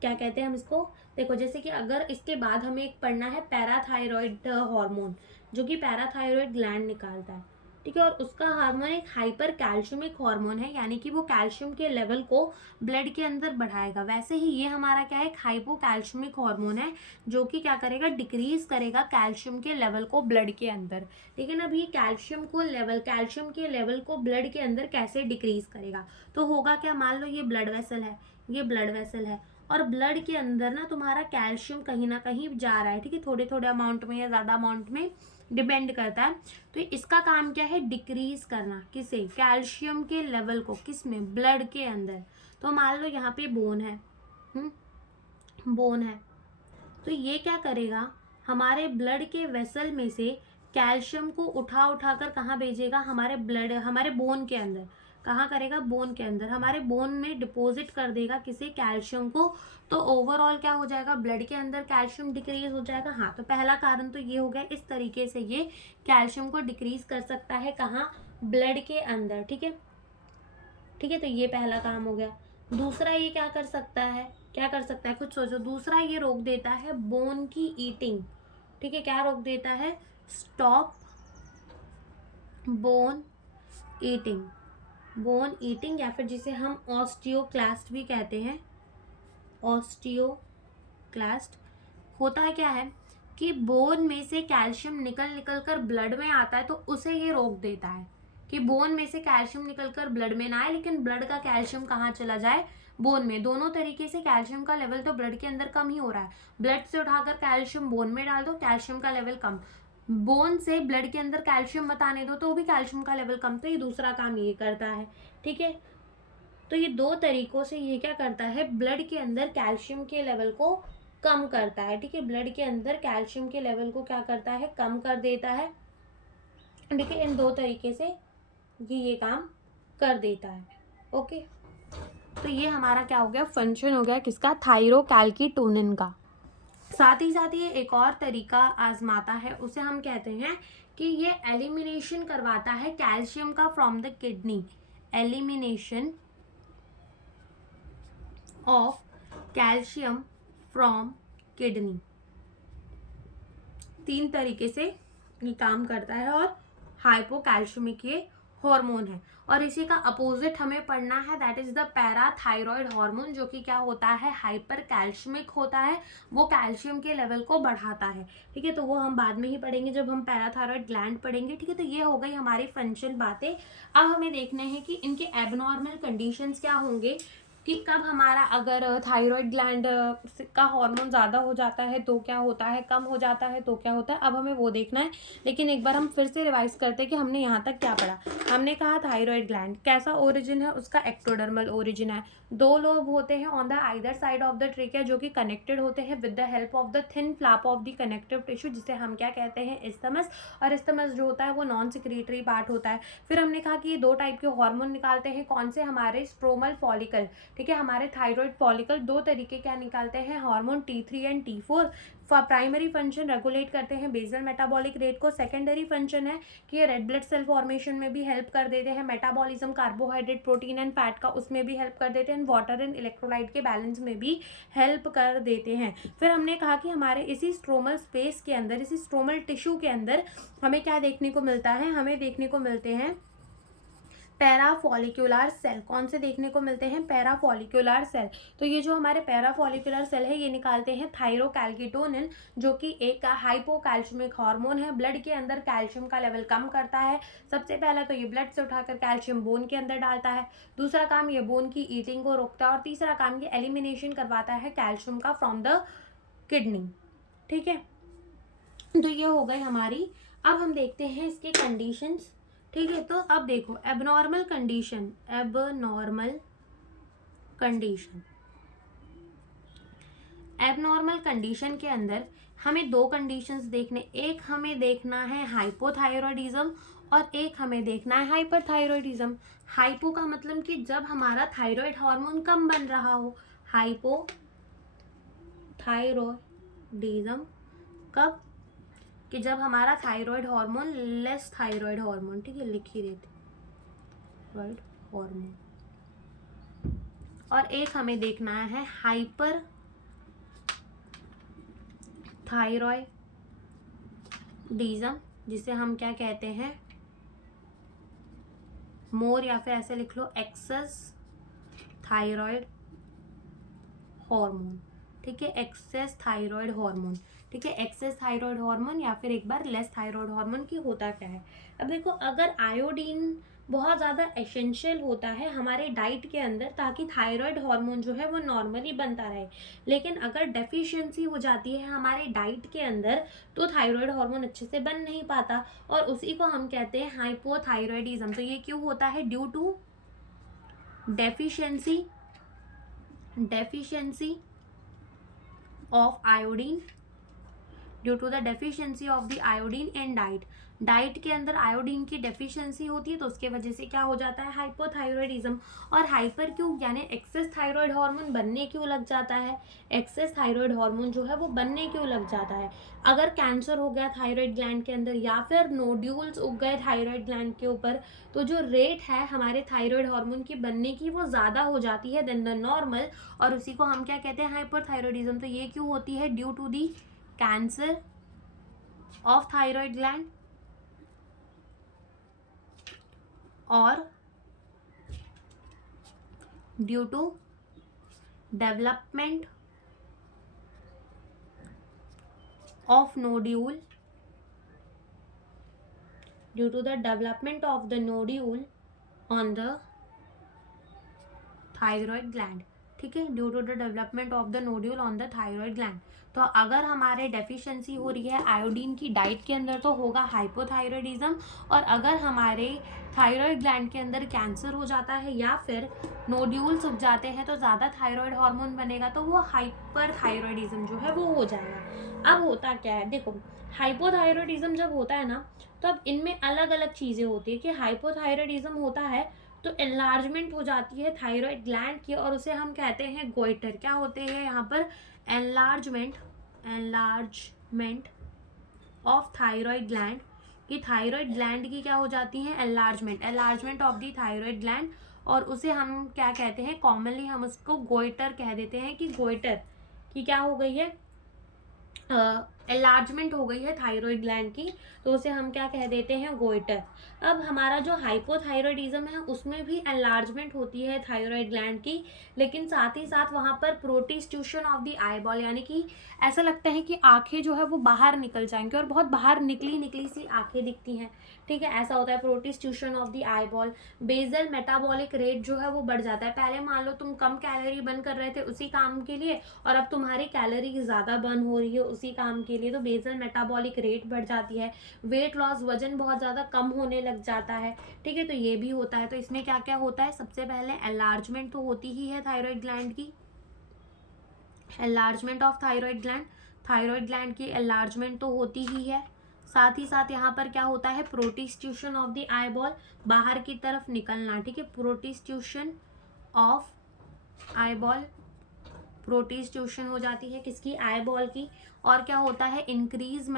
क्या कहते हैं हम इसको। देखो, जैसे कि अगर इसके बाद हमें एक पढ़ना है पैराथायरॉयड हार्मोन, जो कि पैराथायरॉयड ग्लैंड निकालता है, ठीक है, और उसका हार्मोन एक हाइपर कैल्शियमिक हार्मोन है, यानी कि वो कैल्शियम के लेवल को ब्लड के अंदर बढ़ाएगा। वैसे ही ये हमारा क्या है, एक हाइपो कैल्शियमिक हार्मोन है, जो कि क्या करेगा, डिक्रीज करेगा कैल्शियम के लेवल को ब्लड के अंदर। लेकिन अब ये कैल्शियम के लेवल को ब्लड के अंदर कैसे डिक्रीज करेगा, तो होगा क्या, मान लो ये ब्लड वेसल है, और ब्लड के अंदर ना तुम्हारा कैल्शियम कहीं ना कहीं जा रहा है, ठीक है, थोड़े थोड़े अमाउंट में या ज़्यादा अमाउंट में डिपेंड करता है। तो इसका काम क्या है, डिक्रीज करना, किसे, कैल्शियम के लेवल को, किस में, ब्लड के अंदर। तो मान लो यहाँ पे बोन है, बोन है, तो ये क्या करेगा, हमारे ब्लड के वेसल में से कैल्शियम को उठा कर कहाँ भेजेगा, हमारे बोन के अंदर। कहाँ करेगा, बोन के अंदर, हमारे बोन में डिपॉजिट कर देगा किसे, कैल्शियम को। तो ओवरऑल क्या हो जाएगा, ब्लड के अंदर कैल्शियम डिक्रीज हो जाएगा। हाँ, तो पहला कारण तो ये हो गया, इस तरीके से ये कैल्शियम को डिक्रीज कर सकता है, कहाँ, ब्लड के अंदर। ठीक है, तो ये पहला काम हो गया। दूसरा ये क्या कर सकता है, कुछ सोचो। दूसरा ये रोक देता है बोन की ईटिंग। ठीक है, क्या रोक देता है, स्टॉप बोन ईटिंग, या फिर जिसे हम ऑस्टियोक्लास्ट भी कहते हैं। ऑस्टियोक्लास्ट होता है क्या है कि बोन में से कैल्शियम निकल कर ब्लड में आता है, तो उसे ये रोक देता है कि बोन में से कैल्शियम निकल कर ब्लड में ना आए, लेकिन ब्लड का कैल्शियम कहाँ चला जाए, बोन में। दोनों तरीके से कैल्शियम का लेवल तो ब्लड के अंदर कम ही हो रहा है। ब्लड से उठाकर कैल्शियम बोन में डाल दो, कैल्शियम का लेवल कम। बोन से ब्लड के अंदर कैल्शियम मत आने दो, तो भी कैल्शियम का लेवल कम। तो ये दूसरा काम ये करता है। ठीक है, तो ये दो तरीकों से ये क्या करता है, ब्लड के अंदर कैल्शियम के लेवल को कम करता है। ठीक है, ब्लड के अंदर कैल्शियम के लेवल को क्या करता है, कम कर देता है। ठीक है, इन दो तरीके से ये काम कर देता है। ओके, तो ये हमारा क्या हो गया, फंक्शन हो गया किसका, थायरोकैल्किटोनिन का। साथ ही साथ ये एक और तरीका आजमाता है, उसे हम कहते हैं कि ये एलिमिनेशन करवाता है कैल्शियम का from the kidney. Elimination of calcium from kidney. 3 तरीके से ये काम करता है और हाइपोकैल्शियमिक ये हार्मोन है। और इसी का अपोजिट हमें पढ़ना है, that is the parathyroid hormone, जो कि क्या होता है, हाइपर कैल्शियमिक होता है, वो कैल्शियम के लेवल को बढ़ाता है। ठीक है, तो वो हम बाद में ही पढ़ेंगे जब हम पैराथायरॉयड ग्लैंड पढ़ेंगे। ठीक है, तो ये हो गई हमारी फंक्शन बातें। अब हमें देखना है कि इनके एबनॉर्मल कंडीशंस क्या होंगे, कि कब हमारा अगर थायराइड ग्लैंड का हार्मोन ज़्यादा हो जाता है तो क्या होता है, कम हो जाता है तो क्या होता है, अब हमें वो देखना है। लेकिन एक बार हम फिर से रिवाइज करते हैं कि हमने यहाँ तक क्या पढ़ा। हमने कहा थायराइड ग्लैंड कैसा ओरिजिन है, उसका एक्टोडर्मल ओरिजिन है। 2 लोब होते हैं on the either side of the trachea, जो कि कनेक्टेड होते हैं with the help of the thin flap of the connective tissue, जिसे हम क्या कहते हैं, इस्थमस। और इस्थमस जो होता है वो नॉन सिक्रीटरी पार्ट होता है। फिर हमने कहा कि ये 2 टाइप के हार्मोन निकालते हैं, कौन से, हमारे स्ट्रोमल फॉलिकल। ठीक है, हमारे थायराइड फॉलिकल 2 तरीके क्या निकालते हैं, hormone T3 and T4। Primary function regulate करते हैं बेसल मेटाबॉलिक रेट को। सेकेंडरी फंक्शन है कि ये रेड ब्लड सेल फॉर्मेशन में भी हेल्प कर देते हैं, metabolism carbohydrate protein and fat का उसमें भी हेल्प कर देते हैं, वाटर एंड इलेक्ट्रोलाइट के बैलेंस में भी हेल्प कर देते हैं। फिर हमने कहा कि हमारे इसी स्ट्रोमल स्पेस के अंदर, इसी स्ट्रोमल टिश्यू के अंदर हमें क्या देखने को मिलता है, हमें देखने को मिलते हैं पैराफॉलिक्यूलर सेल। कौन से देखने को मिलते हैं, पैराफॉलिक्यूलर सेल। तो ये जो हमारे पैराफॉलिक्यूलर सेल है ये निकालते हैं थायरोकैल्किटोनिन, जो कि एक हाइपोकैल्शियमिक हार्मोन है, ब्लड के अंदर कैल्शियम का लेवल कम करता है। सबसे पहला तो ये ब्लड से उठाकर कैल्शियम बोन के अंदर डालता है, दूसरा काम ये बोन की ईटिंग को रोकता है, और तीसरा काम ये एलिमिनेशन करवाता है कैल्शियम का फ्रॉम द किडनी। ठीक है, तो ये हो गई हमारी। अब हम देखते हैं इसके कंडीशंस। ठीक है, तो अब देखो abnormal condition, abnormal condition, abnormal condition के अंदर हमें 2 कंडीशंस देखने, एक हमें देखना है हाइपोथायरॉयडिज्म और एक हमें देखना है हाइपरथायरॉयडिज्म। हाइपो का मतलब कि जब हमारा थायराइड हार्मोन कम बन रहा हो, हाइपोथायरॉयडिज्म कब, कि जब हमारा thyroid hormone less thyroid hormone, ठीक है, लिख ही देते थायराइड हार्मोन। और एक हमें देखना है हाइपर थायरॉयडिज्म, जिसे हम क्या कहते हैं, मोर, या फिर ऐसे लिख लो एक्सेस थायराइड हार्मोन। ठीक है, एक्सेस थायराइड हार्मोन। ठीक है, एक्सेस थायराइड हार्मोन या फिर एक बार लेस थायराइड हार्मोन की होता क्या है। अब देखो, अगर आयोडीन बहुत ज़्यादा एसेंशियल होता है हमारे डाइट के अंदर, ताकि थायराइड हार्मोन जो है वो नॉर्मली बनता रहे, लेकिन अगर डेफिशिएंसी हो जाती है हमारे डाइट के अंदर तो थायराइड हार्मोन अच्छे से बन नहीं पाता, और उसी को हम कहते हैं हाइपोथायरॉयडिज्म। तो ये क्यों होता है, due to deficiency of iodine, due to the deficiency of the iodine in diet. Diet के अंदर आयोडीन की डेफिशिएंसी होती है तो उसके वजह से क्या हो जाता है, हाइपोथायरॉयडिज्म। और हाइपर क्यों, यानी एक्सेस थायराइड हार्मोन बनने क्यों लग जाता है, एक्सेस थायराइड हार्मोन जो है वो बनने क्यों लग जाता है। अगर कैंसर हो गया थायराइड ग्लैंड के अंदर, या फिर नोड्यूल्स उग गए थायराइड ग्लैंड के ऊपर, तो जो रेट है हमारे थायराइड हार्मोन की बनने की वो ज़्यादा हो जाती है देन द नॉर्मल, और उसी को हम क्या कहते हैं, हाइपरथायरॉयडिज्म। तो ये क्यों होती है, due to the cancer of thyroid gland और due to development of nodule, due to the development of the nodule on the thyroid gland. ठीक है, due to the development of the nodule on the thyroid gland. तो अगर हमारे deficiency हो रही है iodine की डाइट के अंदर तो होगा हाइपोथायरॉयडिज्म, और अगर हमारे थायराइड ग्लैंड के अंदर कैंसर हो जाता है या फिर नोड्यूल्स उग जाते हैं तो ज़्यादा थायराइड हार्मोन बनेगा तो वो हाइपरथायरॉयडिज्म जो है वो हो जाएगा। अब होता क्या है, देखो हाइपोथायरॉयडिज्म जब होता है ना, तो अब इनमें अलग अलग चीज़ें होती है कि हाइपोथायरॉयडिज्म होता है तो एनलार्जमेंट हो जाती है थायराइड ग्लैंड की, और उसे हम कहते हैं गोइटर। क्या होते हैं यहाँ पर, एनलार्जमेंट ऑफ थायराइड ग्लैंड, कि थायराइड ग्लैंड की क्या हो जाती है, enlargement of the thyroid gland, और उसे हम क्या कहते हैं, कॉमनली हम उसको गोइटर कह देते हैं, कि गोइटर की क्या हो गई है, एलार्जमेंट हो गई है थायराइड ग्लैंड की, तो उसे हम क्या कह देते हैं, गोइटर। अब हमारा जो हाइपोथायरॉयडिज्म है उसमें भी एलार्जमेंट होती है थायराइड ग्लैंड की, लेकिन साथ ही साथ वहाँ पर प्रोटिट्यूशन ऑफ द आई बॉल, यानी कि ऐसा लगता है कि आंखें जो है वो बाहर निकल जाएंगी और बहुत बाहर निकली निकली सी आंखें दिखती हैं, ठीक है, ऐसा होता है protrusion of the eye ball. Basal metabolic rate जो है वो बढ़ जाता है। पहले मान लो तुम कम कैलोरी बर्न कर रहे थे उसी काम के लिए, और अब तुम्हारी कैलोरी ज़्यादा बर्न हो रही है उसी काम के लिए, तो बेजल मेटाबॉलिक रेट बढ़ जाती है। वेट लॉस, वजन बहुत ज़्यादा कम होने लग जाता है, ठीक है, तो ये भी होता है। तो इसमें क्या क्या होता है, सबसे पहले एनलार्जमेंट तो होती ही है थायराइड ग्लैंड की, एनलार्जमेंट ऑफ थायराइड ग्लैंड की एनलार्जमेंट तो होती ही है। साथ ही साथ यहाँ पर क्या होता है, protrusion of the eye ball, बाहर की तरफ निकलना, ठीक है, प्रोटिट्यूशन ऑफ आई बॉल, प्रोटिट्यूशन हो जाती है किसकी, आई बॉल की। और क्या होता है, इंक्रीज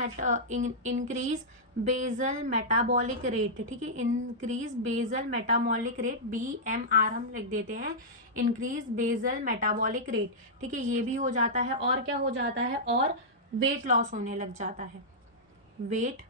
बेजल मेटाबॉलिक रेट, ठीक है, increase bezel metabolic rate, BMR हम लिख देते हैं, इंक्रीज बेजल मेटाबॉलिक रेट, ठीक है, ये भी हो जाता है। और क्या हो जाता है, और वेट लॉस होने लग जाता है, वेट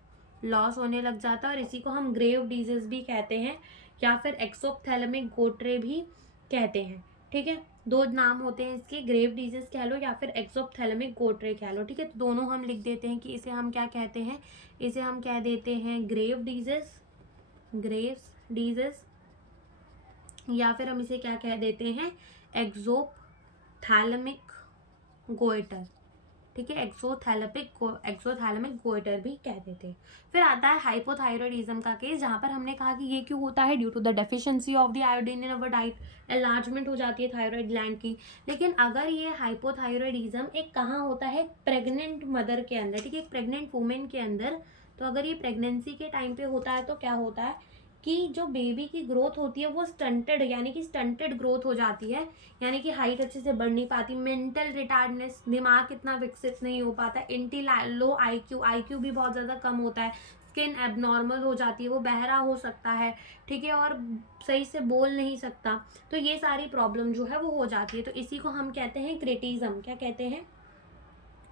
लॉस होने लग जाता है, और इसी को हम ग्रेव डिजीज भी कहते हैं, या फिर एक्सोप्थैलेमिक गोट्रे भी कहते हैं, ठीक है, दो नाम होते हैं इसके, ग्रेव डिजीज कह लो या फिर एक्सोप्थैलेमिक गोट्रे कह लो, ठीक है, तो दोनों हम लिख देते हैं कि इसे हम क्या कहते हैं, इसे हम कह देते हैं ग्रेव डिजीज, या फिर हम इसे क्या कह देते हैं, एक्सोप्थैलेमिक गोइटर, ठीक है, एक्सोथैलेमिक गोइटर भी कह देते हैं। फिर आता है हाइपोथायरॉयडिज्म का केस, जहाँ पर हमने कहा कि ये क्यों होता है, due to the deficiency of the iodine in our diet, enlargement हो जाती है थायराइड ग्लैंड की। लेकिन अगर ये हाइपोथायरॉयडिज्म एक कहाँ होता है, प्रेग्नेंट मदर के अंदर, ठीक है, एक प्रेग्नेंट वुमेन के अंदर, तो अगर ये प्रेगनेंसी के टाइम पे होता है तो क्या होता है कि जो बेबी की ग्रोथ होती है वो स्टंटेड, यानी कि स्टंटेड ग्रोथ हो जाती है, यानी कि हाइट अच्छे से बढ़ नहीं पाती, मेंटल रिटार्डनेस, दिमाग इतना विकसित नहीं हो पाता, लो आईक्यू भी बहुत ज़्यादा कम होता है, स्किन एबनॉर्मल हो जाती है, वो बहरा हो सकता है, ठीक है, और सही से बोल नहीं सकता, तो ये सारी प्रॉब्लम जो है वो हो जाती है। तो इसी को हम कहते हैं क्रिटिज्म, क्या कहते हैं,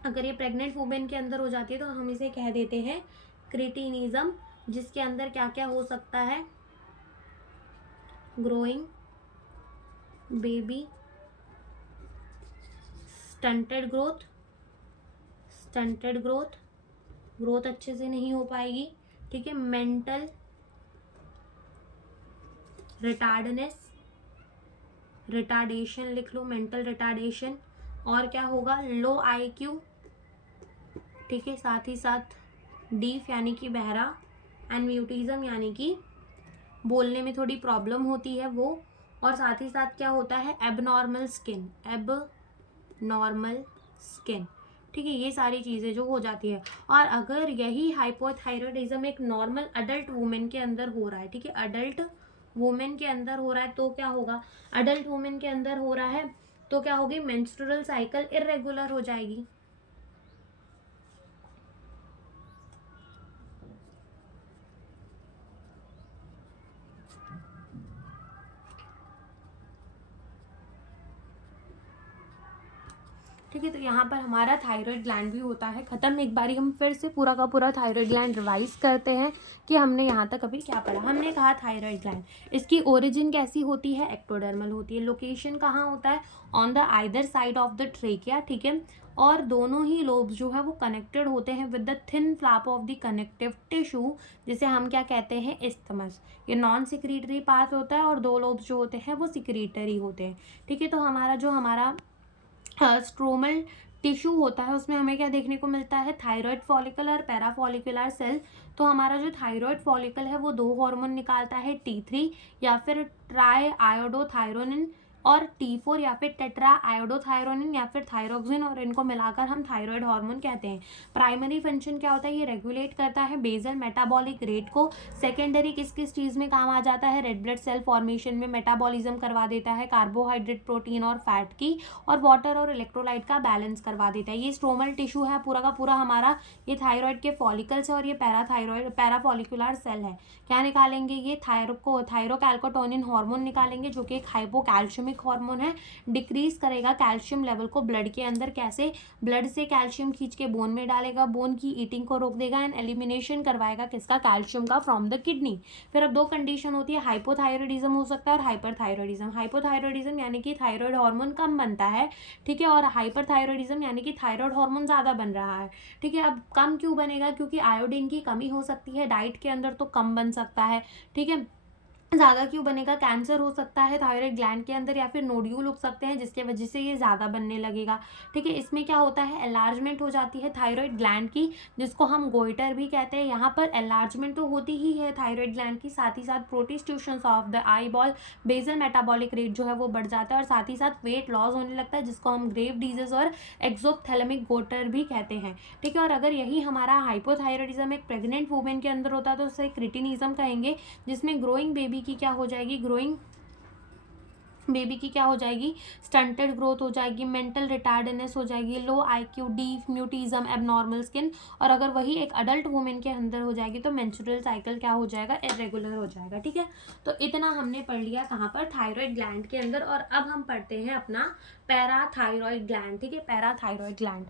अगर ये प्रेग्नेंट वुमेन के अंदर हो जाती है तो हम इसे कह देते हैं क्रिटिनिज्म, जिसके अंदर क्या क्या हो सकता है, ग्रोइंग बेबी, स्टंटेड ग्रोथ अच्छे से नहीं हो पाएगी, ठीक है, मेंटल रिटार्डेशन लिख लो, मेंटल रिटार्डेशन, और क्या होगा, लो आईक्यू, ठीक है, साथ ही साथ डीफ यानी कि बहरा, एंड म्यूटिज्म यानी कि बोलने में थोड़ी प्रॉब्लम होती है वो, और साथ ही साथ क्या होता है, एबनॉर्मल स्किन, ठीक है, ये सारी चीज़ें जो हो जाती है। और अगर यही हाइपोथायरॉयडिज्म एक नॉर्मल अडल्ट वुमेन के अंदर हो रहा है, ठीक है, अडल्ट वुमेन के अंदर हो रहा है तो क्या होगा, अडल्ट वुमेन के अंदर हो रहा है तो क्या होगी, मेंस्ट्रुअल साइकिल इरेगुलर हो जाएगी, ठीक है, तो यहाँ पर हमारा थायराइड ग्लैंड भी होता है खत्म। एक बारी हम फिर से पूरा का पूरा थायराइड ग्लैंड रिवाइज करते हैं कि हमने यहाँ तक अभी क्या पढ़ा। हमने कहा थायराइड ग्लैंड, इसकी ओरिजिन कैसी होती है, एक्टोडर्मल होती है, लोकेशन कहाँ होता है, on the either side of the trachea, ठीक है, और दोनों ही लोब्स जो है वो कनेक्टेड होते हैं with the thin flap of the connective tissue, जिसे हम क्या कहते हैं, इस्थमस। ये नॉन सिक्रीटरी पार्ट होता है और दो लोब्स जो होते हैं वो सिक्रीटरी होते हैं, ठीक है। तो हमारा स्ट्रोमल टिश्यू होता है उसमें हमें क्या देखने को मिलता है, थायराइड फॉलिकल और पैराफॉलिकुलर सेल। तो हमारा जो थायराइड फॉलिकल है वो दो हार्मोन निकालता है, T3 या फिर ट्राई आयोडोथायरोनिन, और T4 या फिर टेट्रा आयोडोथायरोनिन या फिर थायरोक्सिन, और इनको मिलाकर हम थायराइड हार्मोन कहते हैं। प्राइमरी फंक्शन क्या होता है, ये रेगुलेट करता है बेजल मेटाबॉलिक रेट को। सेकेंडरी किस किस चीज़ में काम आ जाता है, रेड ब्लड सेल फॉर्मेशन में मेटाबॉलिज्म करवा देता है, कार्बोहाइड्रेट, प्रोटीन और फैट की, और वाटर और इलेक्ट्रोलाइट का बैलेंस करवा देता है। ये स्ट्रोमल टिश्यू है पूरा का पूरा हमारा, ये थायराइड के फॉलिकल्स है और ये पैराफॉलिकुलर सेल है। क्या निकालेंगे, ये थायरोकैल्कोटोनिन हार्मोन निकालेंगे जो कि एक हाइपोकैल्शियमिक कैल्शियमिक हार्मोन है, डिक्रीज करेगा कैल्शियम लेवल को ब्लड के अंदर। कैसे? ब्लड से कैल्शियम खींच के बोन में डालेगा, बोन की ईटिंग को रोक देगा एंड एलिमिनेशन करवाएगा किसका? कैल्शियम का फ्रॉम द किडनी। फिर अब दो कंडीशन होती है, हाइपोथायरॉयडिज्म हो सकता है और हाइपरथायरॉयडिज्म। हाइपोथायरॉयडिज्म यानी कि थायराइड हार्मोन कम बनता है, ठीक है, और हाइपरथायरॉयडिज्म यानी कि थायराइड हार्मोन ज़्यादा बन रहा है, ठीक है। अब कम क्यों बनेगा? क्योंकि आयोडीन की कमी हो सकती है डाइट के अंदर, तो कम बन सकता है, ठीक है। ज़्यादा क्यों बनेगा? कैंसर हो सकता है थायराइड ग्लैंड के अंदर, या फिर नोड्यूल उग सकते हैं जिसके वजह से ये ज़्यादा बनने लगेगा, ठीक है। इसमें क्या होता है? एलार्जमेंट हो जाती है थायराइड ग्लैंड की, जिसको हम गोइटर भी कहते हैं। यहाँ पर एलार्जमेंट तो होती ही है थायराइड ग्लैंड की, साथ ही साथ protrusions of the eye ball, basal metabolic rate जो है वो बढ़ जाता है, और साथ ही साथ वेट लॉस होने लगता है, जिसको हम ग्रेव डिजीज और एक्सोप्थेलेमिक गोइटर भी कहते हैं, ठीक है। और अगर यही हमारा हाइपोथायरॉयडिज्म एक प्रेग्नेंट वुमेन के अंदर होता है तो उसे क्रिटिनिज्म कहेंगे, जिसमें ग्रोइंग बेबी की क्या हो जाएगी? ग्रोइंग बेबी की क्या हो जाएगी? स्टंटेड ग्रोथ हो जाएगी, मेंटल रिटार्डनेस हो जाएगी, low IQ, deep mutism, abnormal skin. और अगर वही एक अडल्ट वुमेन के अंदर हो जाएगी तो मेंस्ट्रुअल साइकिल क्या हो जाएगा? इरेगुलर हो जाएगा, ठीक है। तो इतना हमने पढ़ लिया कहाँ पर? थायराइड ग्लैंड के अंदर। और अब हम पढ़ते हैं अपना पैराथायरॉयड ग्लैंड, ठीक है, पैराथायरॉयड ग्लैंड।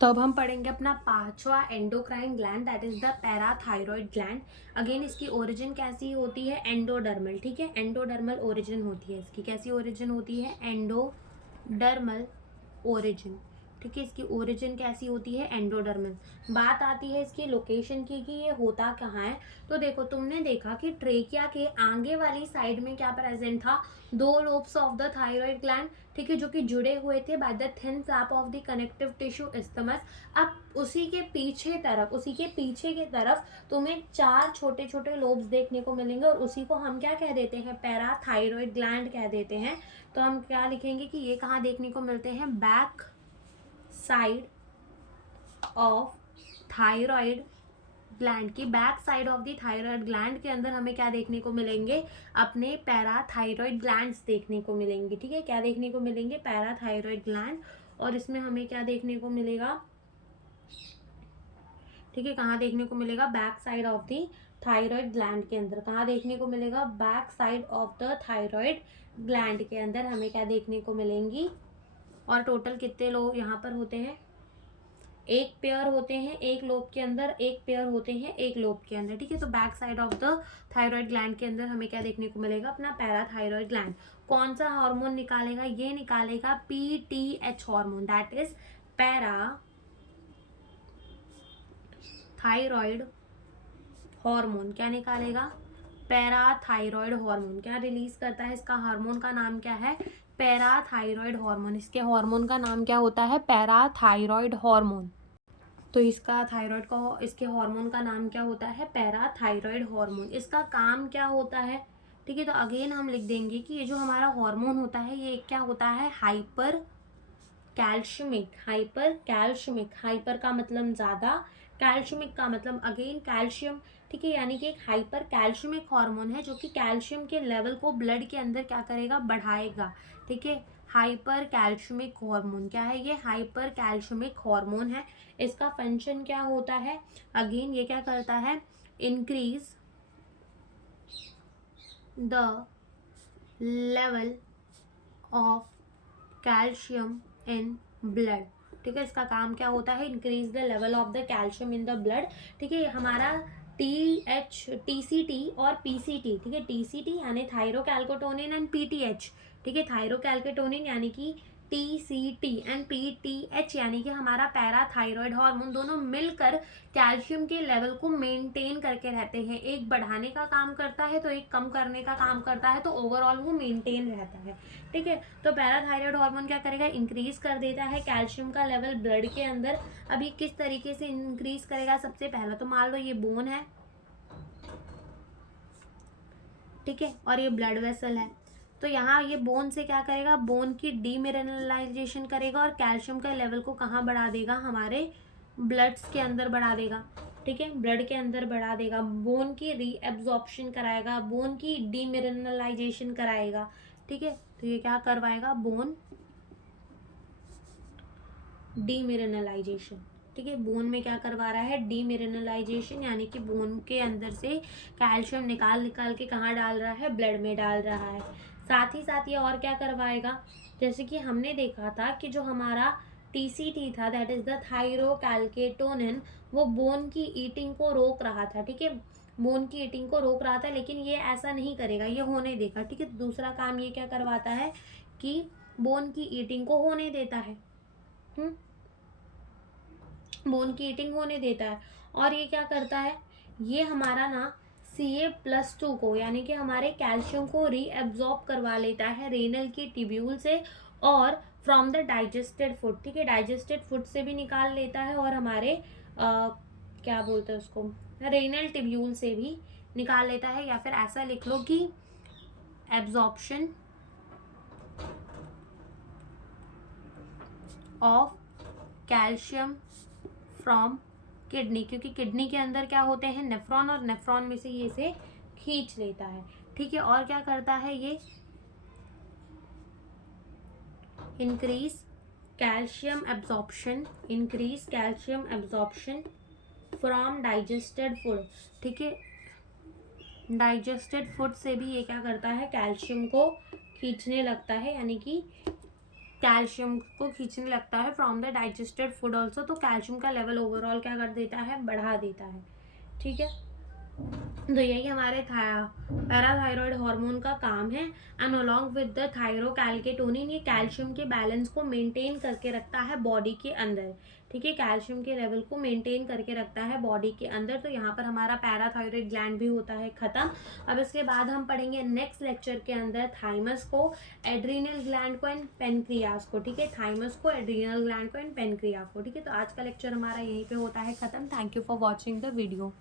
तो अब हम पढ़ेंगे अपना पांचवा endocrine gland, that is the parathyroid gland. Again इसकी ओरिजिन कैसी होती है? एंडोडर्मल, ठीक है, एंडोडर्मल ओरिजिन होती है इसकी। कैसी ओरिजिन होती है? एंडोडर्मल ओरिजिन, ठीक है। इसकी ओरिजिन कैसी होती है? एंडोडर्मल। बात आती है इसकी लोकेशन की कि ये होता कहाँ है। तो देखो, तुमने देखा कि ट्रेकिया के आगे वाली साइड में क्या प्रेजेंट था? दो lobes of the thyroid gland, ठीक है, जो कि जुड़े हुए थे by the thin flap of the connective tissue isthmus. अब उसी के पीछे की तरफ तुम्हें चार छोटे छोटे लोब्स देखने को मिलेंगे, और उसी को हम क्या कह देते हैं? पैराथायरॉयड ग्लैंड कह देते हैं। तो हम क्या लिखेंगे कि ये कहाँ देखने को मिलते हैं? Back side of thyroid gland की, back side of the thyroid gland के अंदर हमें क्या देखने को मिलेंगे? अपने पैराथायरॉयड ग्लैंड्स देखने को मिलेंगे, ठीक है। क्या देखने को मिलेंगे? Parathyroid gland. और इसमें हमें क्या देखने को मिलेगा? ठीक है, कहाँ देखने को मिलेगा? Back side of the thyroid gland के अंदर। कहाँ देखने को मिलेगा? Back side of the thyroid gland के अंदर हमें क्या देखने को मिलेंगी? और टोटल कितने लोग यहाँ पर होते हैं? एक पेयर होते हैं एक लोब के अंदर, एक पेयर होते हैं एक लोब के अंदर, ठीक है। तो back side of the thyroid gland के अंदर हमें क्या देखने को मिलेगा? अपना पैराथायरॉयड ग्लैंड। कौन सा हार्मोन निकालेगा? ये निकालेगा PTH hormone, that is para thyroid hormone. क्या निकालेगा? Parathyroid hormone. क्या रिलीज करता है? इसका हार्मोन का नाम क्या है? Parathyroid hormone. इसके हार्मोन का नाम क्या होता है? Parathyroid hormone. तो इसका थायराइड का, इसके हार्मोन का नाम क्या होता है? Parathyroid hormone. इसका काम क्या होता है? ठीक है, तो अगेन हम लिख देंगे कि ये जो हमारा हार्मोन होता है ये क्या होता है? हाइपर कैल्शियमिक। हाइपर कैल्शियमिक, हाइपर का मतलब ज़्यादा, कैल्शियमिक का मतलब अगेन कैल्शियम, ठीक है। यानी कि एक हाइपर कैल्शियमिक हार्मोन है जो कि कैल्शियम के लेवल को ब्लड के अंदर क्या करेगा? बढ़ाएगा, ठीक है। हाइपर कैल्शियमिक हार्मोन क्या है? ये हाइपर कैल्शियमिक हार्मोन है। इसका फंक्शन क्या होता है? अगेन ये क्या करता है? Increase the level of calcium in blood, ठीक है। इसका काम क्या होता है? Increase the level of the calcium in the blood, ठीक है। हमारा टीसीटी और पीसीटी, ठीक है, टीसीटी यानी थायरोकैल्कोटोनिन एंड पीटीएच, ठीक है, थायरोकैल्कोटोनिन यानी कि टीसीटी एंड पीटीएच यानी कि हमारा पैराथायरॉयड हार्मोन, दोनों मिलकर कैल्शियम के लेवल को मेंटेन करके रहते हैं। एक बढ़ाने का काम करता है तो एक कम करने का काम करता है, तो ओवरऑल वो मेंटेन रहता है, ठीक है। तो पैराथायरॉयड हार्मोन क्या करेगा? इंक्रीज कर देता है कैल्शियम का लेवल ब्लड के अंदर। अभी किस तरीके से इंक्रीज करेगा? सबसे पहला तो मान लो ये बोन है, ठीक है, और ये ब्लड वेसल है। तो यहाँ ये बोन से क्या करेगा? बोन की डीमिनरलाइजेशन करेगा और कैल्शियम का लेवल को कहाँ बढ़ा देगा? हमारे ब्लड्स के अंदर बढ़ा देगा, ठीक है, ब्लड के अंदर बढ़ा देगा। बोन की रीएब्जॉर्प्शन कराएगा, बोन की डीमिनरलाइजेशन कराएगा, ठीक है। तो ये क्या करवाएगा? बोन डीमिनरलाइजेशन, ठीक है। बोन में क्या करवा रहा है? डीमिनरलाइजेशन, यानी कि बोन के अंदर से कैल्शियम निकाल निकाल के कहाँ डाल रहा है? ब्लड में डाल रहा है। साथ ही साथ ये और क्या करवाएगा, जैसे कि हमने देखा था कि जो हमारा TCT था, दैट इज द थायरोकैल्केटोनिन, वो बोन की ईटिंग को रोक रहा था, ठीक है, बोन की ईटिंग को रोक रहा था, लेकिन ये ऐसा नहीं करेगा, ये होने देगा, ठीक है। दूसरा काम ये क्या करवाता है कि बोन की ईटिंग को होने देता है, बोन की ईटिंग होने देता है। और ये क्या करता है, ये हमारा ना Ca+2 को, यानी कि हमारे कैल्शियम को रीएब्जॉर्ब करवा लेता है रेनल की ट्यूब्यूल से और फ्रॉम द डाइजेस्टेड फूड, ठीक है, डाइजेस्टेड फूड से भी निकाल लेता है और हमारे क्या बोलते हैं उसको, रेनल ट्यूब्यूल से भी निकाल लेता है। या फिर ऐसा लिख लो कि absorption of calcium from kidney, क्योंकि किडनी के अंदर क्या होते हैं, नेफ्रॉन, और नेफ्रॉन में से ये इसे खींच लेता है, ठीक है। और क्या करता है ये, increase calcium absorption, increase calcium absorption from digested food, ठीक है, डाइजेस्टेड फूड से भी ये क्या करता है, कैल्शियम को खींचने लगता है, यानी कि कैल्शियम को खींचने लगता है from the digested food also. तो कैल्शियम का लेवल ओवरऑल क्या कर देता है, बढ़ा देता है, ठीक है। तो यही हमारे पैराथायरॉयड हार्मोन का काम है। एंड अलोंग विद द थायरोकैल्केटोनिन, ये कैल्शियम के बैलेंस को मेंटेन करके रखता है बॉडी के अंदर, ठीक है, कैल्शियम के लेवल को मेंटेन करके रखता है बॉडी के अंदर। तो यहाँ पर हमारा पैराथायरॉयड ग्लैंड भी होता है खत्म। अब इसके बाद हम पढ़ेंगे नेक्स्ट लेक्चर के अंदर थाइमस को, एड्रीनल ग्लैंड को एंड पेनक्रियास को, ठीक है, थाइमस को, एड्रीनल ग्लैंड को एंड पेनक्रिया को, ठीक है। तो आज का लेक्चर हमारा यहीं पे होता है खत्म। Thank you for watching the video.